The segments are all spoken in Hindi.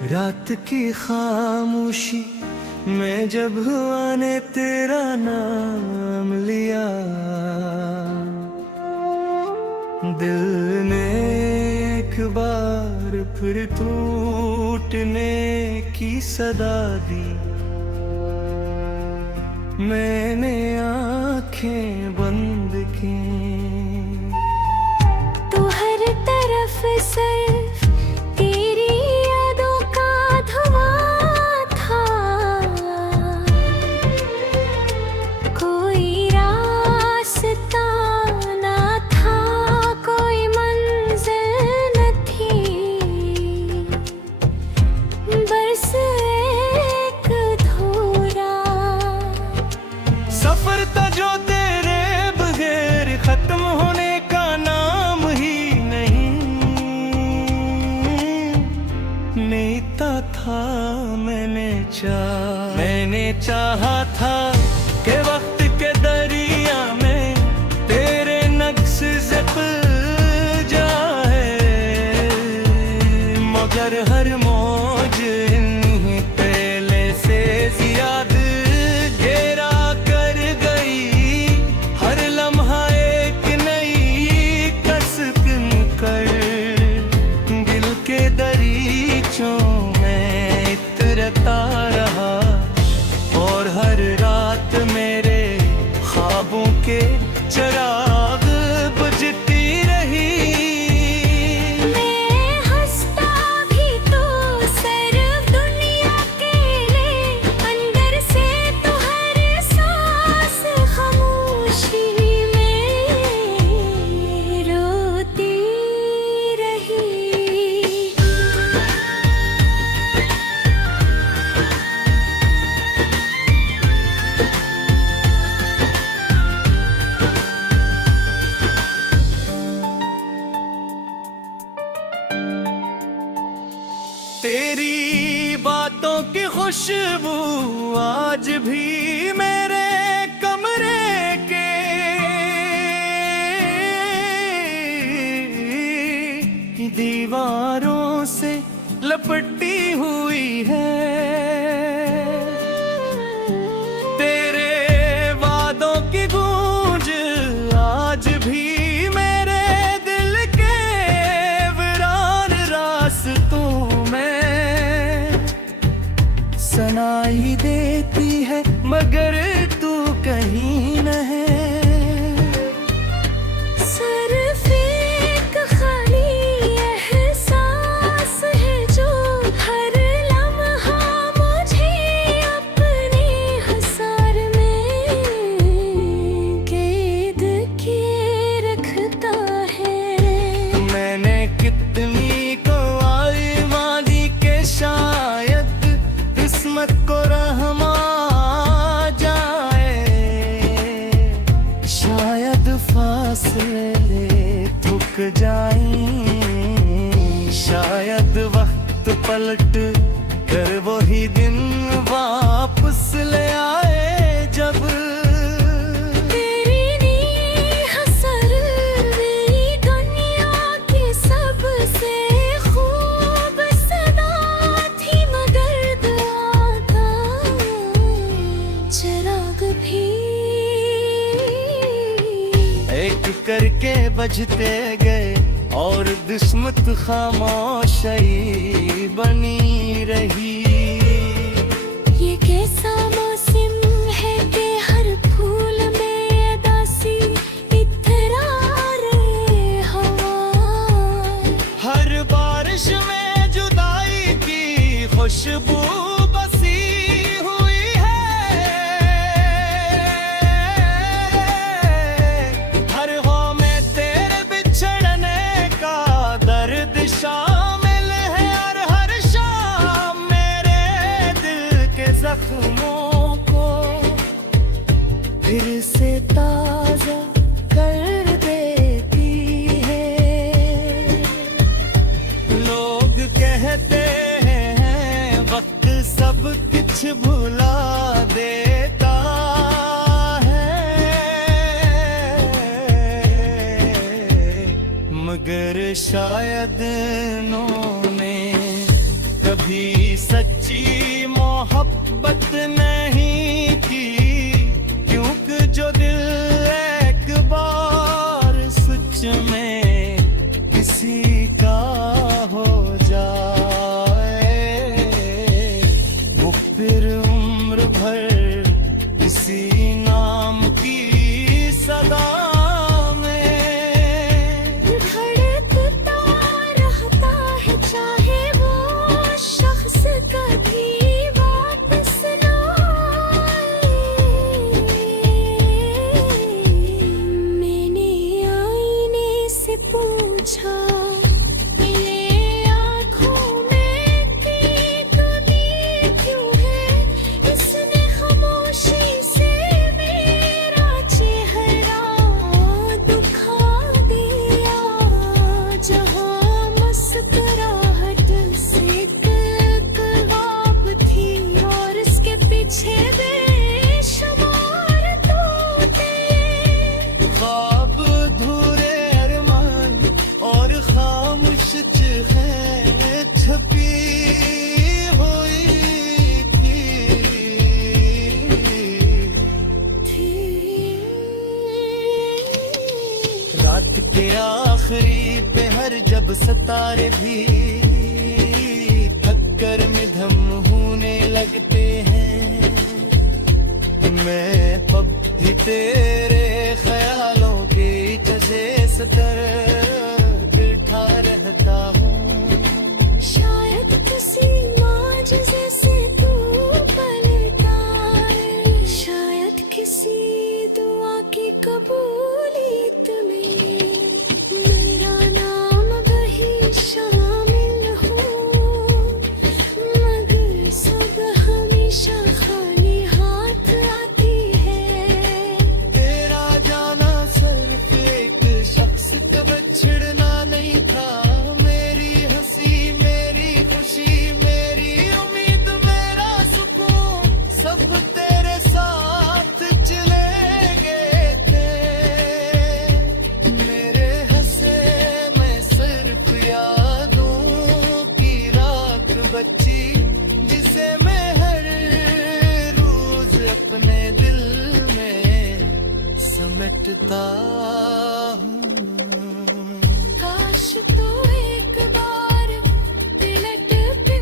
रात की खामोशी में जब हुआ ने तेरा नाम लिया, दिल ने एक बार फिर टूटने की सदा दी। मैंने आंखें बंद की तो हर तरफ सिर्फ तेरी यादों का धुआं था। कोई रास्ता ना था, कोई मंजिल न थी, बस एक अधूरा सफर था जो तेरे बगैर खत्म होने का नाम ही नहीं। नीता था मैंने चाहा था कि वक्त के दरिया में तेरे नक्श ज़िक्र जाए, मगर हर मौज इन्हीं पहले से ज़्यादा घेरा कर गई। हर लम्हा एक नई कसक कर दिल के दरीचों में इतरता रहा, और हर रात मेरे ख्वाबों के चिराग बुझती रही। मैं हंसता भी तो सिर्फ दुनिया के लिए, अंदर से तो हर सांस खामोशी में रोती रही। तेरी बातों की खुशबू आज भी मेरे कमरे के दीवारों से लपटी हुई है। तेरे वादों की गूंज आज भी मेरे दिल के वीरान रास्तों सुनाई देती है, मगर तू कहीं न है। सिर्फ एक खाली एहसास है जो हर लम्हा मुझे अपने हसार में कैद किए रखता है। मैंने कितनी कवाई मारी के शायद किस्मत को रहम आ जाए, शायद फासले थक जाएं, शायद वक्त पलट कर वही दिन वापस ले आए जब तेरी नीह सर मेरी दुनिया की सबसे खूब सदा थी, मगर दुआ का चिराग भी एक करके बजते गए, और किस्मत खामोशी बनी रही। ये कैसा मौसम है कि हर फूल में उदासी इतरा रहे हवा। हर बारिश में जुदाई की खुशबू बसी हुई है। हर गम में तेरे बिछड़ने का दर्द शामिल है, और हर शाम मेरे दिल के जख्मों को फिर से ताजा कर देती है। लोग कहते हैं वक्त सब कुछ भुला देता है, मगर शायद उन्होंने कभी जब सितारे भी थककर मिधम होने लगते हैं, मैं तब भी तेरे ख्यालों की वजह से बिठा रहता हूँ। शायद किसी माजज़े से तू पलटा है, शायद किसी दुआ की कबूलियत में मेरा नाम वही शामिल हो, मगर सब हमेशा खाली हाथ आती है। तेरा जाना सिर्फ एक शख्स का बिछड़ना नहीं था, मेरी हंसी मेरी खुशी मेरी उम्मीद मेरा सुकून सब तेरे साथ चले गए थे। मेरे हंसे में सिर्फ यादों की राख बची, जिसे मैं हर रोज अपने दिल में समेटता हूँ। काश तो एक बार पलट पे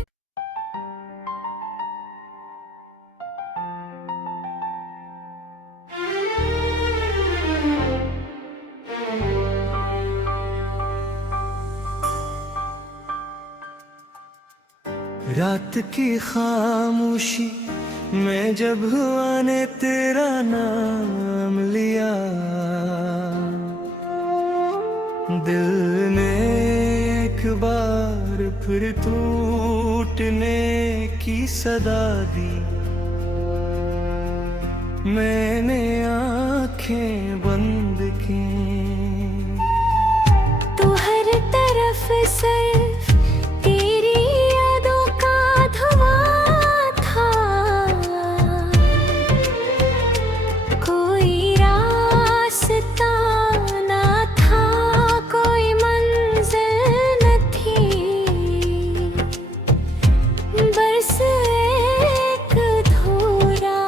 रात की खामोशी में जब हुआ ने तेरा नाम लिया, दिल ने एक बार फिर टूटने की सदा दी। मैंने आंखें बंद की, तो हर तरफ सिर्फ तेरी यादों का धुआं था, कोई रास्ता ना था, कोई मंजिल न थी, बस एक धूरा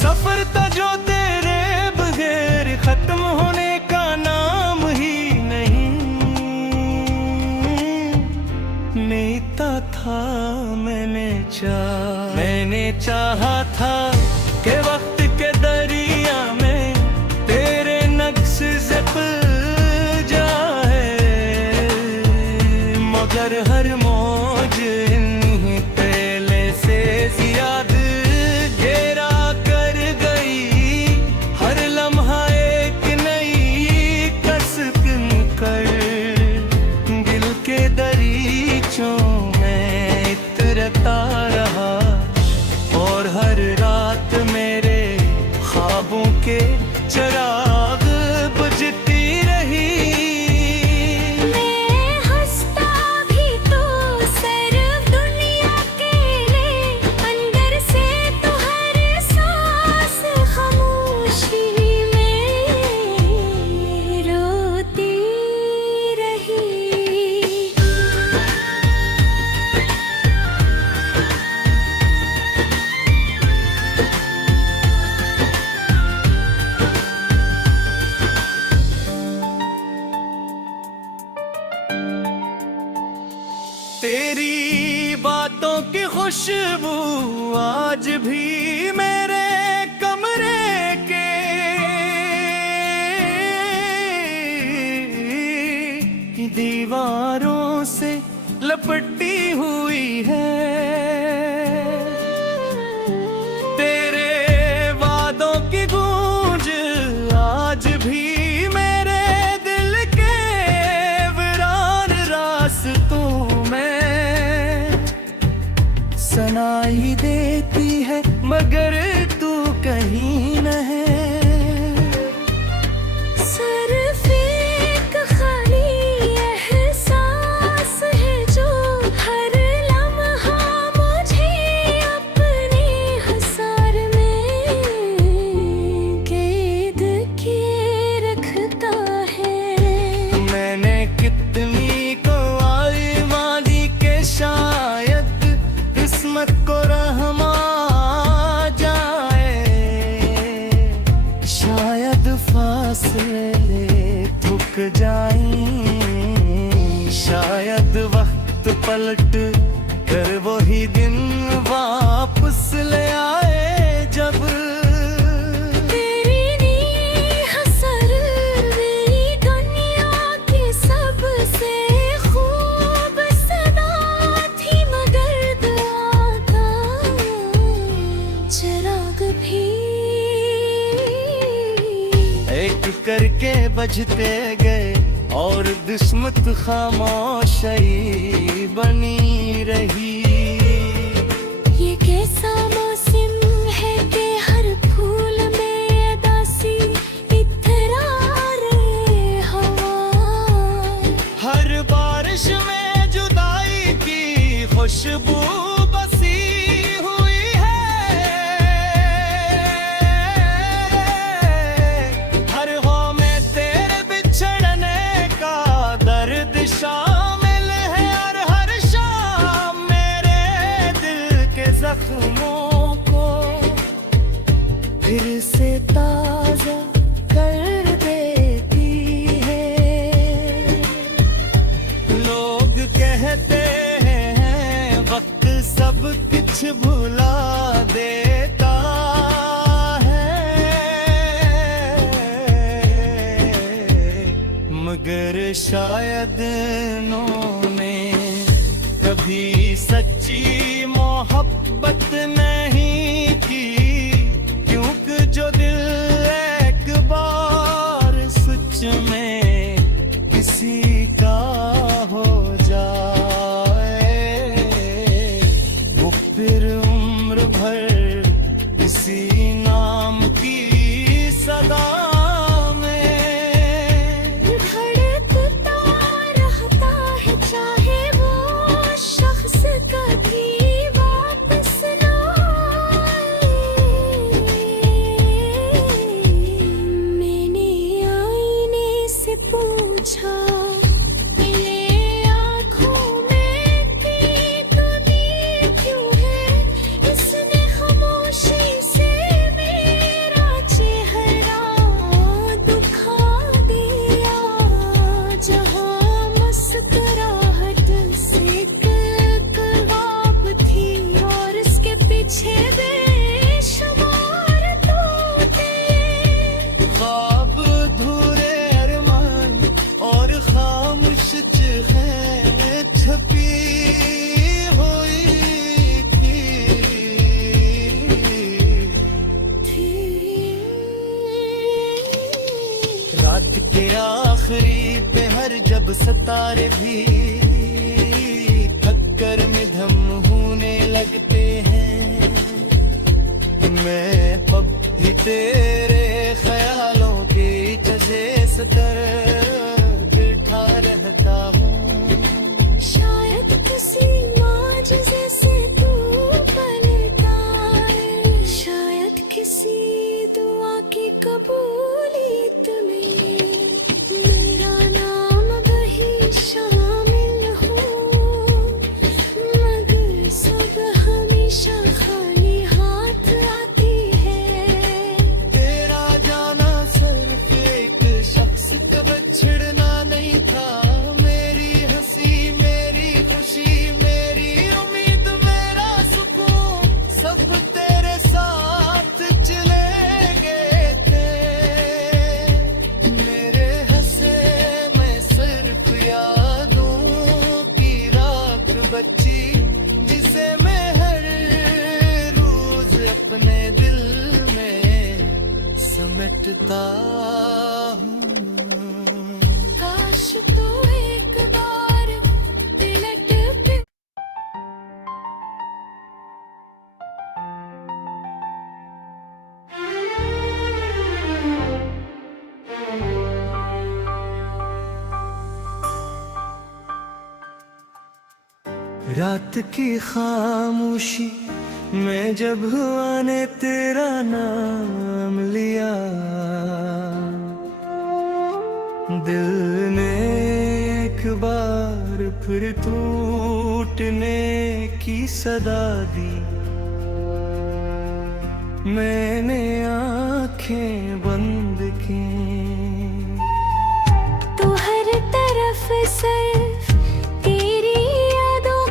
सफर था जो तेरे बगैर खत्म होने का नाम ही नहीं। नीता था मैंने चाहा था कि वक्त के दरिया में तेरे नक्श से खुल जाए, मगर हर मौज इन्हीं तेले से ज्यादा घेरा कर गई। हर लम्हा एक नई कसक कर दिल के दरीचों में इतरता रहा, और हर रात मेरे ख्वाबों के चिराग बुझती रही। मैं हंसता भी तो सिर्फ दुनिया के लिए, अंदर से तो हर सांस खामोशी में रोती रही। तेरी बातों की खुशबू आज भी मेरे कमरे के दीवारों से लपटी हुई है। तेरे वादों की गूंज आज भी मेरे दिल के वीरान रास्तों में सुनाई देती है, मगर तू कहीं न है। सिर्फ एक खाली एहसास है जो हर लम्हा मुझे अपने हसार में कैद किए रखता है। मैंने कितनी कवाई मादी के शायद किस्मत को रहमा जा पलट कर वही दिन वापस ले आए जब तेरी नीह सर मेरी दुनिया की सबसे खूब सदा थी, मगर दुआ का चिराग भी एक करके बजते गए और किस्मत खामोशी बनी रही। ये कैसा मौसम है कि हर फूल में दासी इतरार हवा, हर बारिश में जुदाई की खुशबू बसी हुई है, हर हो में तेरे बिछड़ने का दर्द शामिल है, और हर शाम मेरे दिल के जख्मों को फिर से ताजा कर देती है। लोग कहते हैं वक्त सब कुछ भुला देता है, मगर शायद इन्होंने कभी सच्ची मोहब्बत नहीं की, क्योंकि जो दिल एक बार सच में किसी का हो जाए, वो फिर उम्र भर इसी नाम की सदा में धड़कता रहता है, चाहे वो शख्स कभी वापस ना आए। मैंने आईने से पूछा, मेरे आँखों में इतनी कमी क्यों है, इसने खामोशी से मेरा चेहरा दुखा दिया, जहाँ मुस्कुराहट से ख्वाब थी और इसके पीछे बेशुमार तोते। ख्वाब धूरे अरमान और खामोश है छपी हुई रात के आखिरी पहर जब सितारे भी थक्कर में धम होने लगते हैं, मैं पब ही तेरे ख्यालों की वजह से बिठा रहता हूँ। शायद किसी माजज़े से तू पलटा है, शायद किसी दुआ की कबूलियत में मेरा नाम वही शामिल हो, मगर सब हमेशा खाली हाथ आती है। तेरा जाना सिर्फ एक शख्स का बिछड़ना नहीं था, मेरी हंसी मेरी खुशी मेरी उम्मीद मेरा सुकून सब तेरे साथ चले गए थे, मेरे हंसे में सिर्फ यादों की राख बची, जिसे मैं हर रोज अपने दिल में समेटता हूँ। काश तो एक बार तिलक पे रात की खामोशी में जब हुआ ने तेरा नाम लिया, दिल ने एक बार फिर टूटने की सदा दी, मैंने आंखें बंद की तो हर तरफ सिर्फ तेरी यादों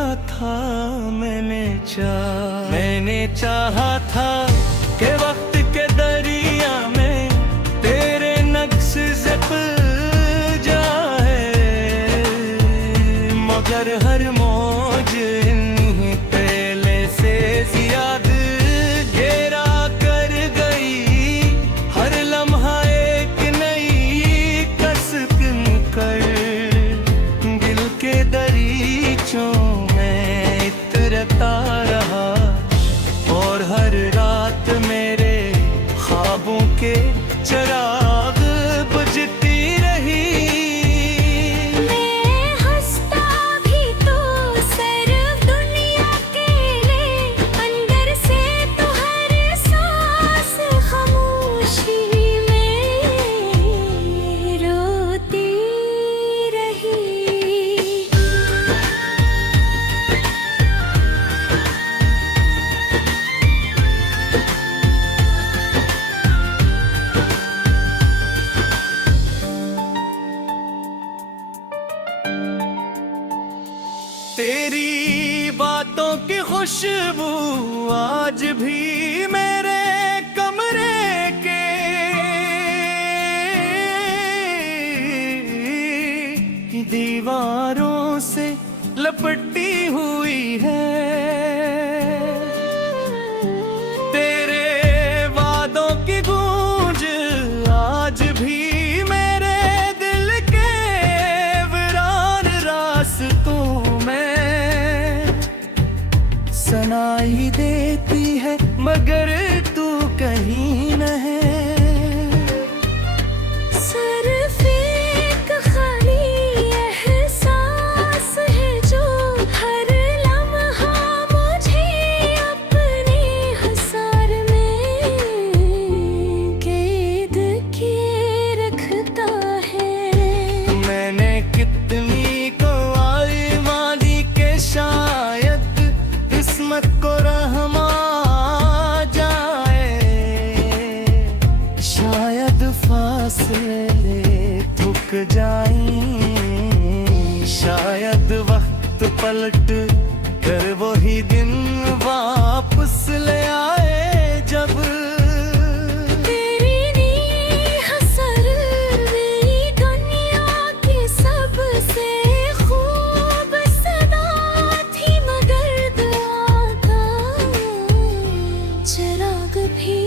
देखा था मैंने चाहा था कि वक्त के दरिया में तेरे नक्श से पिल जाए, मगर हर मौज इन्हीं पहले से ज्यादा गहरा कर गई। हर लम्हा एक नई कसक कर दिल के दरीचों में इतरता रहा, और हर रात मेरे ख्वाबों के चिराग बुझती रही। मैं हंसता भी तो सिर्फ दुनिया के लिए, अंदर से तो हर सांस खामोशी में रोती रही। तेरी बातों की खुशबू आज भी मेरे कमरे के दीवारों से लपटी हुई है। तेरे वादों की गूंज आज भी मेरे दिल के वीरान रास्तों सुनाई देती है, मगर तू कहीं न है। सिर्फ एक खाली एहसास है जो हर लम्हा मुझे अपने हसार में कैद किए रखता है। मैंने कितनी कवाई मारी के शायद किस्मत को रहम आ जाए, शायद फासले थुक जाएं, शायद वक्त पलट कर वही दिन वापस ले आए जब तेरी नीह सर मेरी दुनिया की सबसे खूब सदा थी, मगर दुआ का चिराग भी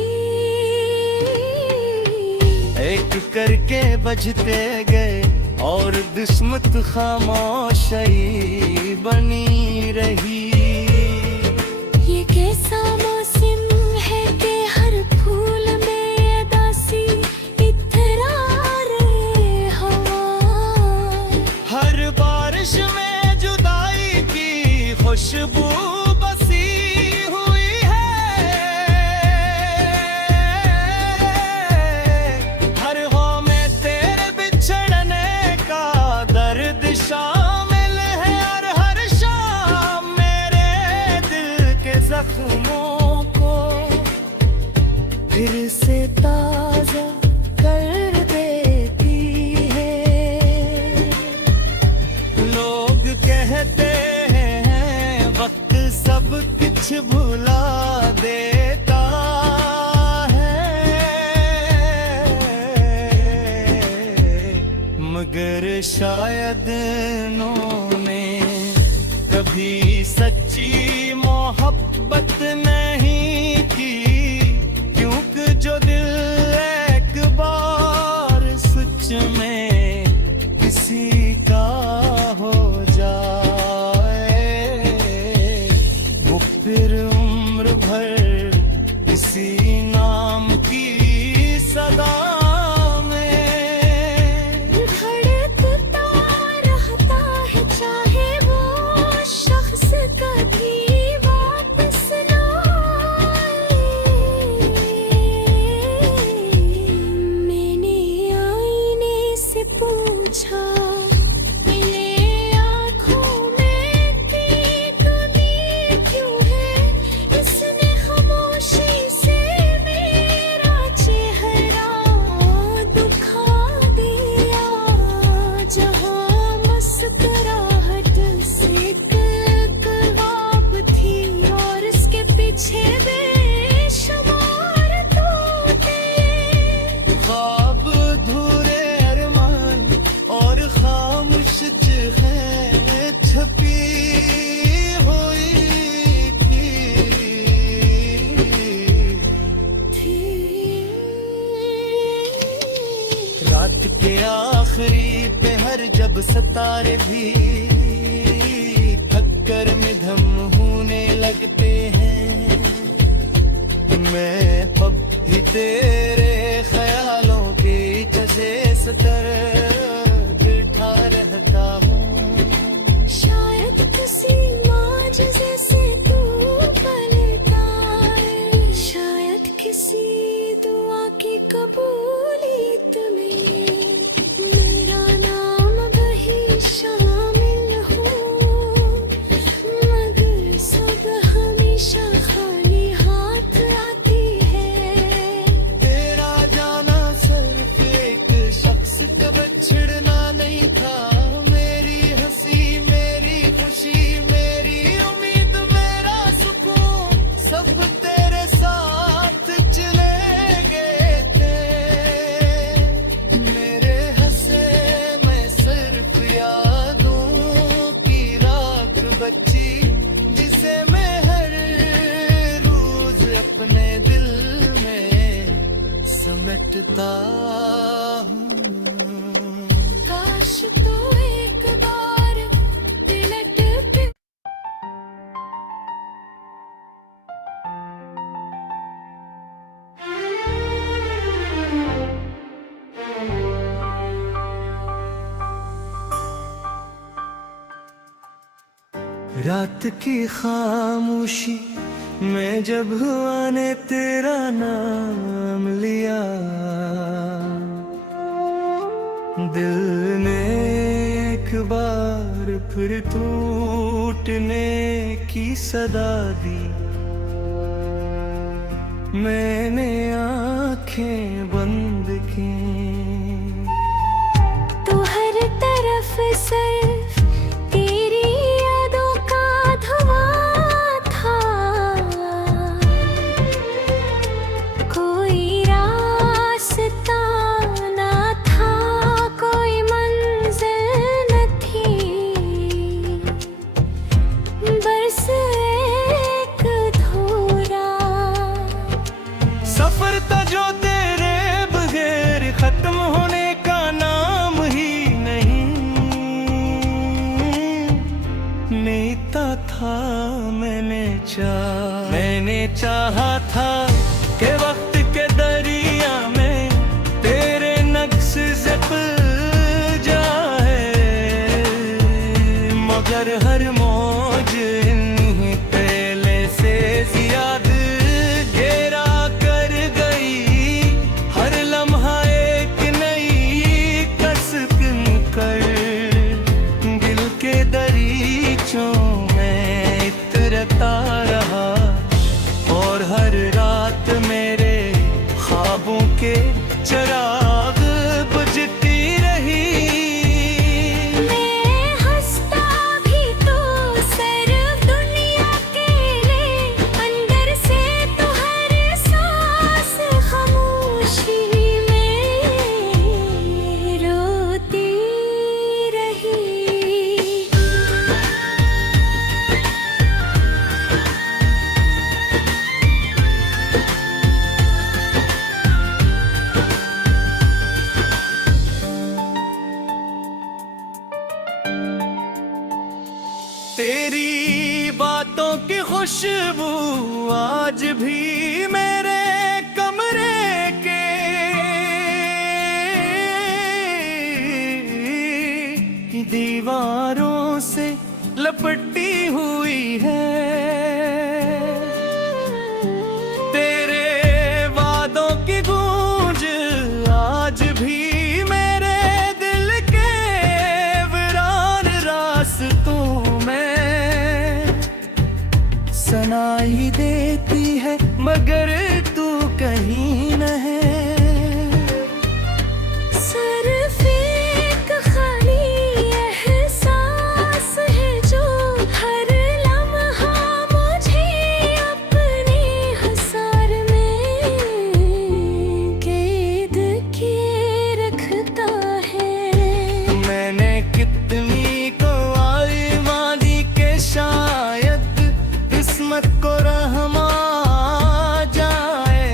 एक करके बजते गए, और किस्मत खामोशी बनी रही। ये कैसा मौसम है कि हर फूल में उदासी इतरा रहे हवा। हर बारिश में जुदाई की खुशबू बसी हुई है। हर हो में तेरे बिछड़ने का दर्द शामिल है, और हर शाम मेरे दिल के जख्मों को फिर से ताजा कर देती है। लोग कहते हैं वक्त सब कुछ भुला देता है, मगर शायद उन्होंने कभी सच्ची मोहब्बत नहीं की, क्योंकि जो दिल एक बार सच में किसी का हो जाए, वो फिर उम्र भर इसी नाम की सदा धड़कता रहता है, चाहे वो शख्स कभी वापस न आए। और जब सितारे भी थककर निधम होने लगते हैं, मैं अब भी तेरे ख्यालों की वजह से बिठा रहता हूँ। शायद किसी माजज़े से तू पलटा है, शायद किसी दुआ की कबूलियत में मेरा नाम वही शामिल हो, मगर सब हमेशा खाली हाथ आती है। तेरा जाना सिर्फ एक शख्स का बिछड़ना नहीं था, मेरी हंसी मेरी खुशी मेरी उम्मीद मेरा सुकून सब तेरे साथ चले गए थे। मेरे हंसे में सिर्फ यादों की राख बची, जिसे मैं हर रोज अपने दिल में समेटता हूँ। काश तो एक बार तिलक पे रात की खामोशी में जब हुआ ने तेरा नाम लिया, दिल ने एक बार फिर टूटने की सदा दी। मैंने आंखें बंद की, तो हर तरफ सिर्फ तेरी यादों का धुआं था। कोई रास्ता ना था, कोई मंजिल न थी, बस एक धूरा सफर था जो तेरे बगैर खत्म होने का नाम ही नहीं। नीता था मैंने चाहा था कि वक्त के दरिया में तेरे नक्श से पिल जाए, मगर हर मौज इन्हीं पहले से याद घेरा कर गई। हर लम्हा एक नई कसक कर दिल के दरीचों में इतरता रहा, और हर रात मेरे ख्वाबों के चिराग बुझती रही। मैं हंसता भी तो सिर्फ दुनिया के लिए, अंदर से तो हर सांस खामोशी में रोती रही। तेरी बातों की खुशबू आज भी मेरे कमरे के दीवारों से लपटी हुई है। तेरे वादों की गूंज आज भी मेरे दिल के वीरान रास्तों में सुनाई देती है, मगर तू कहीं न है। सिर्फ एक खाली एहसास है जो हर लम्हा मुझे अपने हसार में कैद किए रखता है। मैंने कितनी को आज़मा दी के शायद किस्मत को रहम आ जाए,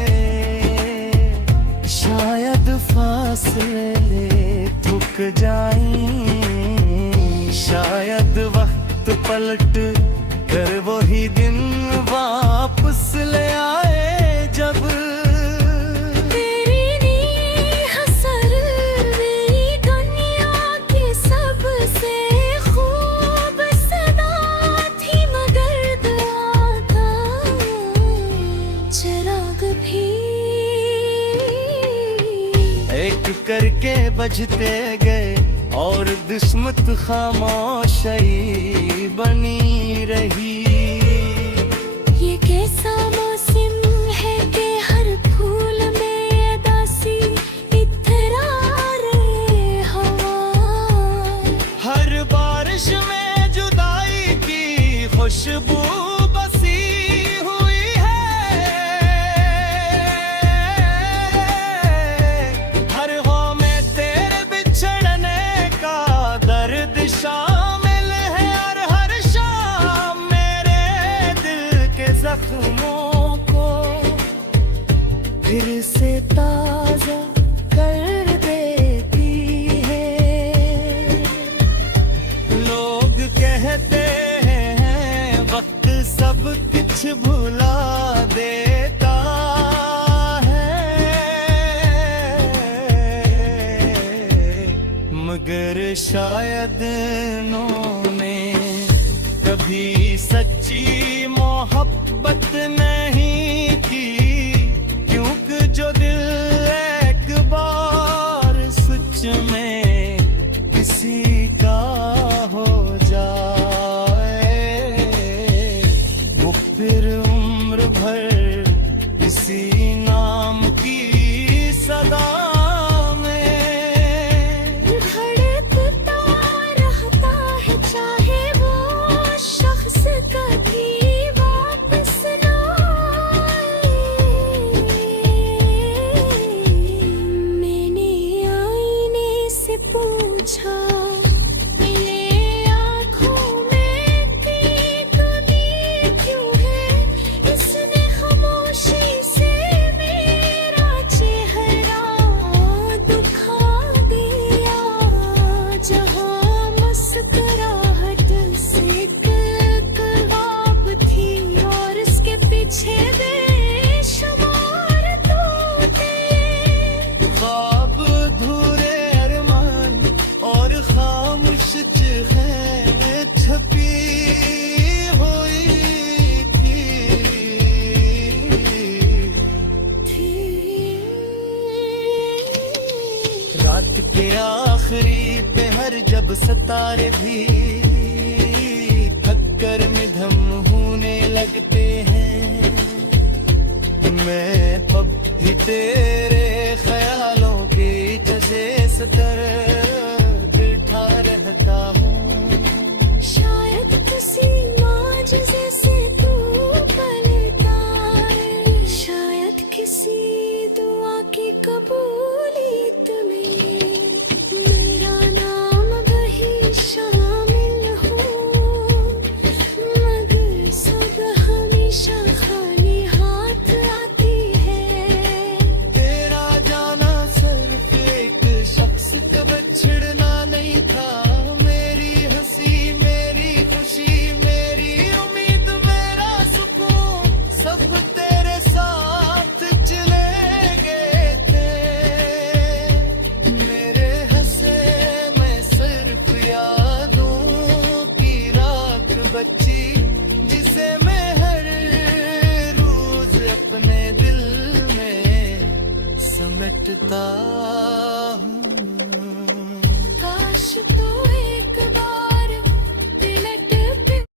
वही दिन वापस ले आए जब तेरी नीह सर मेरी दुनिया की सबसे खूब सदा थी, मगर दुआ का चिराग भी एक करके बजते गए और किस्मत खामोशी बनी रही। ये कैसा मौसम है कि हर फूल में उदासी इतरार हवा, हर बारिश में जुदाई की खुशबू बसी हुई है, हर हो में तेरे बिछड़ने का दर्द शामिल है, और हर शाम मेरे दिल के जख्मों को फिर से ताजा कर देती है। लोग कहते हैं वक्त सब कुछ भुला देता है, मगर शायद उन्होंने कभी सच्ची मोहब्बत नहीं की, क्योंकि जो दिल एक बार सच में किसी का हो जाए, वो फिर उम्र भर इसी नाम की सदा में धड़कता रहता है, चाहे वो शख्स कभी वापस ना आए। मैंने आईने से पूछा, मिले आँखों में इतनी कमी क्यों है, इसने खामोशी से मेरा चेहरा दिखा दिया, जहाँ मुस्कुराहट से ख्वाब थी और इसके पीछे बेशुमार तोते। ख्वाब धूरे अरमान और खामोश है छपी हुई थी। रात के आखिरी पहर जब सितारे भी थककर मिधम होने लगते हैं, मैं पब ही तेरे ख्यालों की वजह से बिठा रहता हूँ। शायद किसी माजज़े से तू पलटा है, शायद किसी दुआ की कबूलियत में मेरा नाम वही शामिल हो, मगर सब हमेशा खाली हाथ आती है। तेरा जाना सिर्फ एक शख्स का बिछड़ना नहीं था, मेरी हंसी मेरी खुशी मेरी उम्मीद मेरा सुकून सब तेरे साथ चले गए थे। मेरे हंसे में सिर्फ यादों की राख बची, जिसे मैं हर रोज अपने दिल में समेटता हूँ।